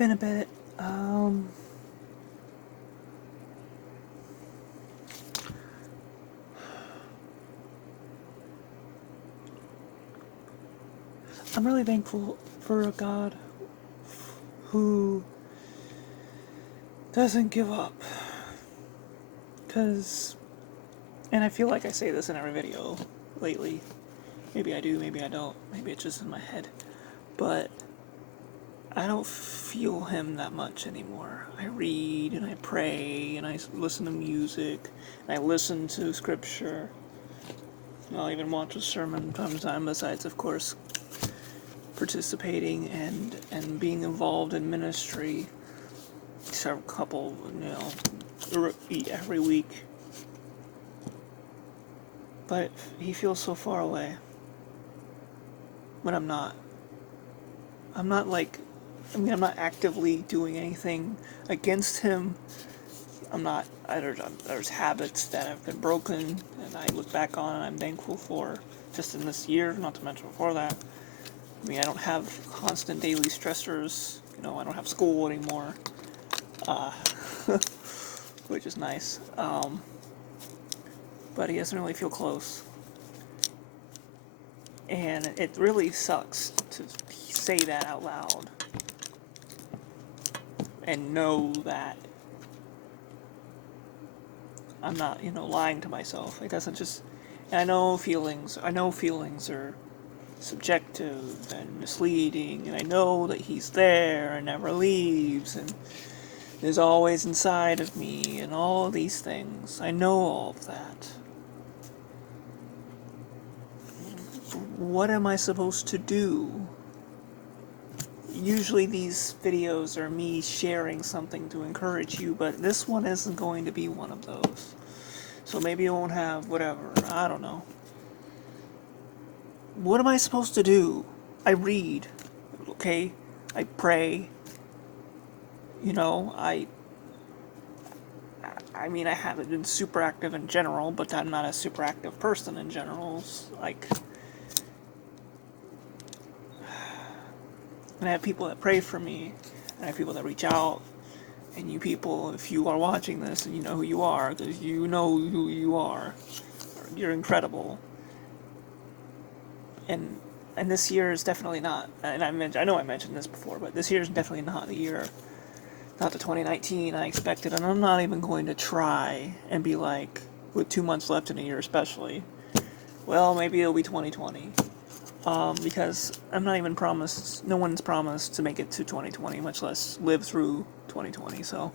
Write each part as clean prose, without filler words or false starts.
been a bit. I'm really thankful for a God who doesn't give up. Because, and I feel like I say this in every video lately. Maybe I do, maybe I don't. Maybe it's just in my head. But I don't feel him that much anymore. I read and I pray and I listen to music and I listen to scripture. I'll even watch a sermon from time to time, besides, of course, participating and being involved in ministry. Several couple, every week. But he feels so far away. But I'm not. I'm not I'm not actively doing anything against him. I'm not. There's habits that have been broken, and I look back on and I'm thankful for just in this year, not to mention before that. I mean, I don't have constant daily stressors. I don't have school anymore, which is nice. But he doesn't really feel close. And it really sucks to say that out loud and know that I'm not, lying to myself. It doesn't just. And I know feelings are subjective and misleading, and I know that he's there and never leaves and is always inside of me and all of these things. I know all of that. What am I supposed to do? Usually these videos are me sharing something to encourage you, but this one isn't going to be one of those. So maybe it won't have whatever. I don't know. What am I supposed to do? I read, okay? I pray. I mean, I haven't been super active in general, but I'm not a super active person in general. And I have people that pray for me, and I have people that reach out. And you people, if you are watching this, and you know who you are, because you know who you are, you're incredible. And this year is definitely not. And I know I mentioned this before, but this year is definitely not the year, not the 2019 I expected. And I'm not even going to try and be like, with 2 months left in a year, especially. Well, maybe it'll be 2020. Because I'm not even promised. No one's promised to make it to 2020, much less live through 2020. So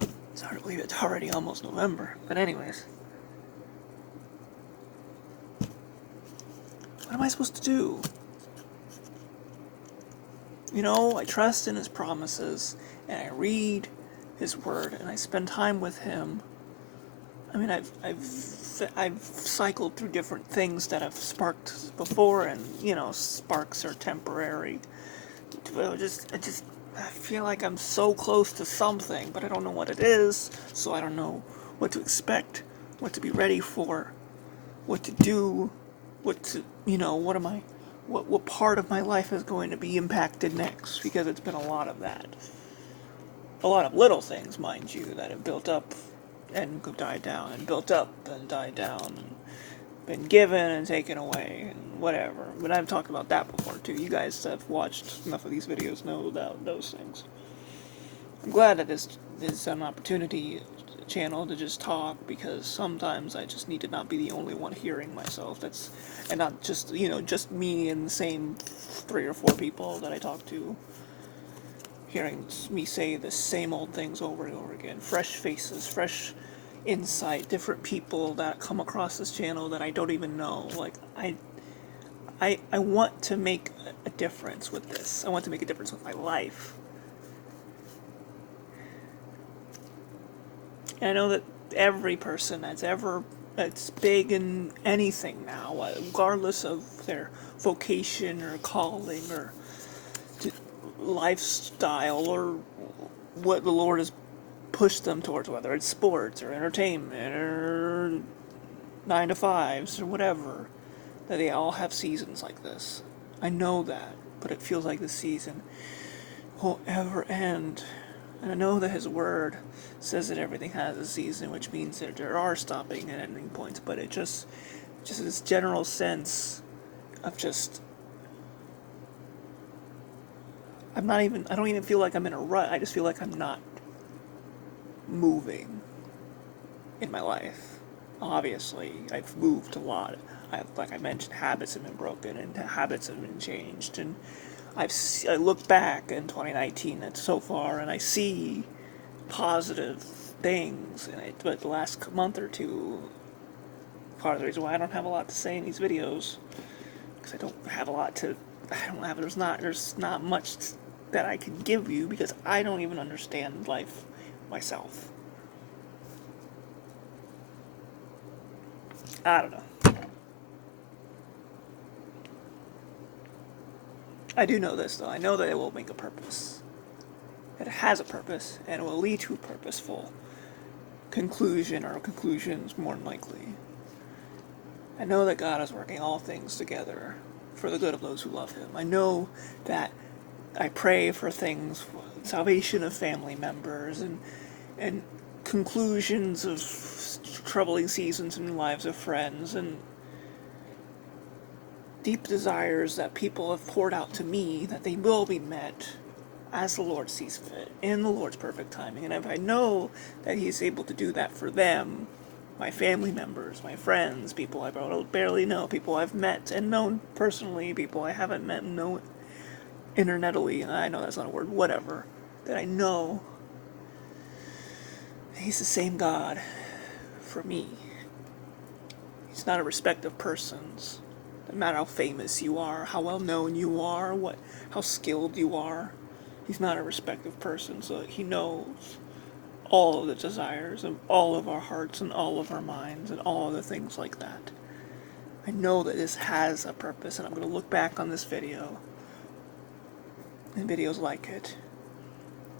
it's hard to believe it's already almost November. But anyways, what am I supposed to do? I trust in his promises, and I read his word, and I spend time with him. I mean, I've cycled through different things that have sparked before, and sparks are temporary. I feel like I'm so close to something, but I don't know what it is, so I don't know what to expect, what to be ready for, what to do, what part of my life is going to be impacted next, because it's been a lot of that. A lot of little things, mind you, that have built up and died down, and built up and died down, and been given and taken away, and whatever. But I've talked about that before too. You guys have watched enough of these videos know about those things. I'm glad that this is an opportunity channel to just talk, because sometimes I just need to not be the only one hearing myself. And not just just me and the same 3 or 4 people that I talk to, hearing me say the same old things over and over again. Fresh faces, fresh insight, different people that come across this channel that I don't even know. Like I want to make a difference with this. I want to make a difference with my life. And I know that every person that's big in anything now, regardless of their vocation or calling or lifestyle or what the Lord has pushed them towards, whether it's sports or entertainment or 9 to 5s or whatever, that they all have seasons like this. I know that, but it feels like this season won't ever end. And I know that his word says that everything has a season, which means that there are stopping and ending points, but it just this general sense of just, I don't even feel like I'm in a rut. I just feel like I'm not moving in my life. Obviously, I've moved a lot. Like I mentioned, habits have been broken and habits have been changed. And I look back in 2019 and so far, and I see positive things. But the last month or two, part of the reason why I don't have a lot to say in these videos, because I don't have a lot to. I don't have. There's not much that I can give you because I don't even understand life myself. I don't know. I do know this though. I know that it will make a purpose. It has a purpose, and it will lead to a purposeful conclusion or conclusions more than likely. I know that God is working all things together for the good of those who love Him. I know that I pray for things, salvation of family members, and conclusions of troubling seasons in the lives of friends, and deep desires that people have poured out to me, that they will be met as the Lord sees fit, in the Lord's perfect timing. And if I know that He's able to do that for them, my family members, my friends, people I barely know, people I've met and known personally, people I haven't met and known internetally, and I know that's not a word, whatever, that I know He's the same God for me. He's not a respect of persons. No matter how famous you are, how well known you are, how skilled you are, He's not a respect of persons. So He knows all of the desires of all of our hearts and all of our minds and all of the things like that. I know that this has a purpose, and I'm going to look back on this video and videos like it.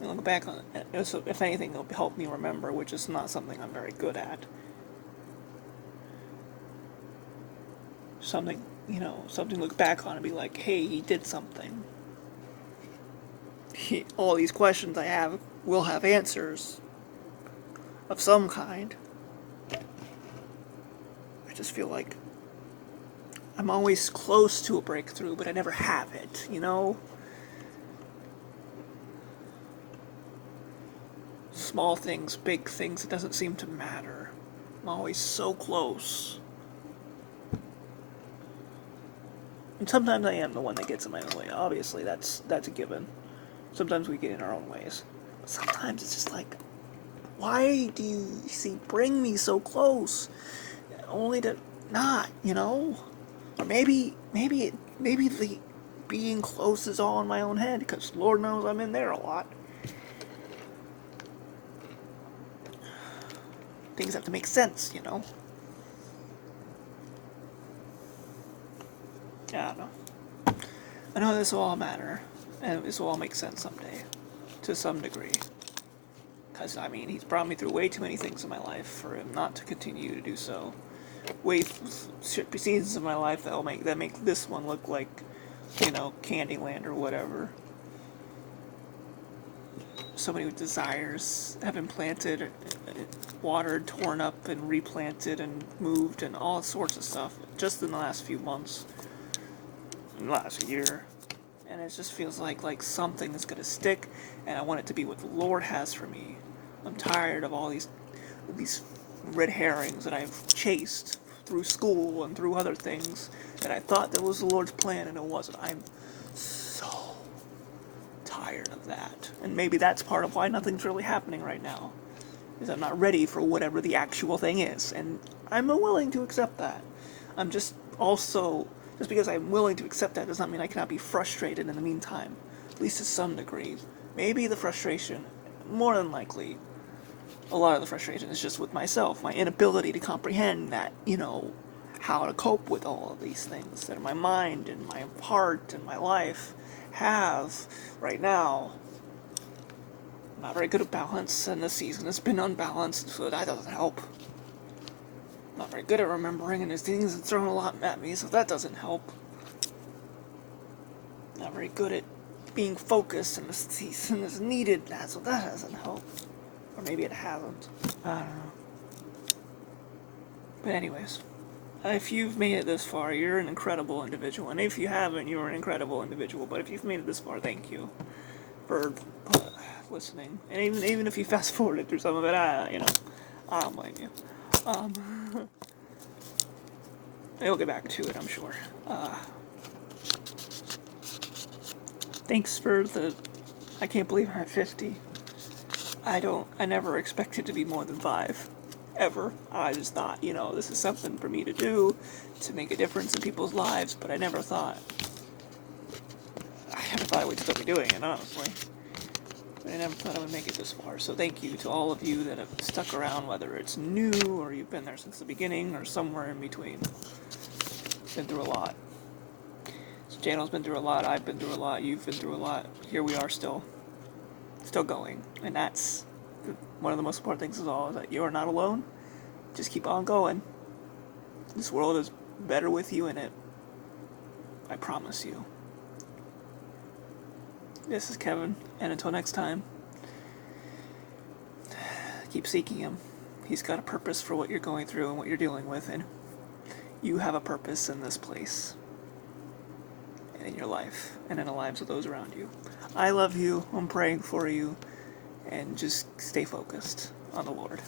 And look back on it. So if anything, it'll help me remember, which is not something I'm very good at. Something to look back on and be like, hey, he did something. All these questions I have will have answers of some kind. I just feel like I'm always close to a breakthrough, but I never have it, Small things, big things, it doesn't seem to matter. I'm always so close. And sometimes I am the one that gets in my own way. Obviously, that's a given. Sometimes we get in our own ways. But sometimes it's just like, why do you bring me so close? Only to not, Or maybe the being close is all in my own head, because Lord knows I'm in there a lot. Things have to make sense, I don't know. I know this will all matter, and this will all make sense someday, to some degree. Because, He's brought me through way too many things in my life for Him not to continue to do so. Seasons of my life that make this one look like, Candyland or whatever. So many desires have been planted, watered, torn up, and replanted, and moved, and all sorts of stuff just in the last few months, in the last year. And it just feels like something is going to stick, and I want it to be what the Lord has for me. I'm tired of all these red herrings that I've chased through school and through other things that I thought that was the Lord's plan, and it wasn't. I'm so tired of that. And maybe that's part of why nothing's really happening right now, is I'm not ready for whatever the actual thing is, and I'm willing to accept that. I'm just because I'm willing to accept that does not mean I cannot be frustrated in the meantime, at least to some degree. Maybe the frustration, more than likely, a lot of the frustration is just with myself, my inability to comprehend that, how to cope with all of these things that my mind and my heart and my life have right now. I'm not very good at balance, and this season has been unbalanced, so that doesn't help. I'm not very good at remembering, and there's things that thrown a lot at me, so that doesn't help. Not very good at being focused in this season is needed. So that hasn't helped. Or maybe it hasn't. I don't know. But anyways, if you've made it this far, you're an incredible individual. And if you haven't, you're an incredible individual. But if you've made it this far, thank you for listening. And even if you fast forwarded through some of it, I don't blame you. You'll get back to it, I'm sure. Thanks for the... I can't believe I'm at 50. I never expected to be more than 5. Ever. I just thought, this is something for me to do, to make a difference in people's lives, but I never thought I would still be doing it, honestly. But I never thought I would make it this far, so thank you to all of you that have stuck around, whether it's new, or you've been there since the beginning, or somewhere in between. Been through a lot. This channel's been through a lot, I've been through a lot, you've been through a lot. Here we are still going, and that's one of the most important things of all, is that you are not alone. Just keep on going. This world is better with you in it. I promise you. This is Kevin, and until next time, keep seeking him. He's got a purpose for what you're going through and what you're dealing with, and you have a purpose in this place, and in your life, and in the lives of those around you. I love you, I'm praying for you, and just stay focused on the Lord.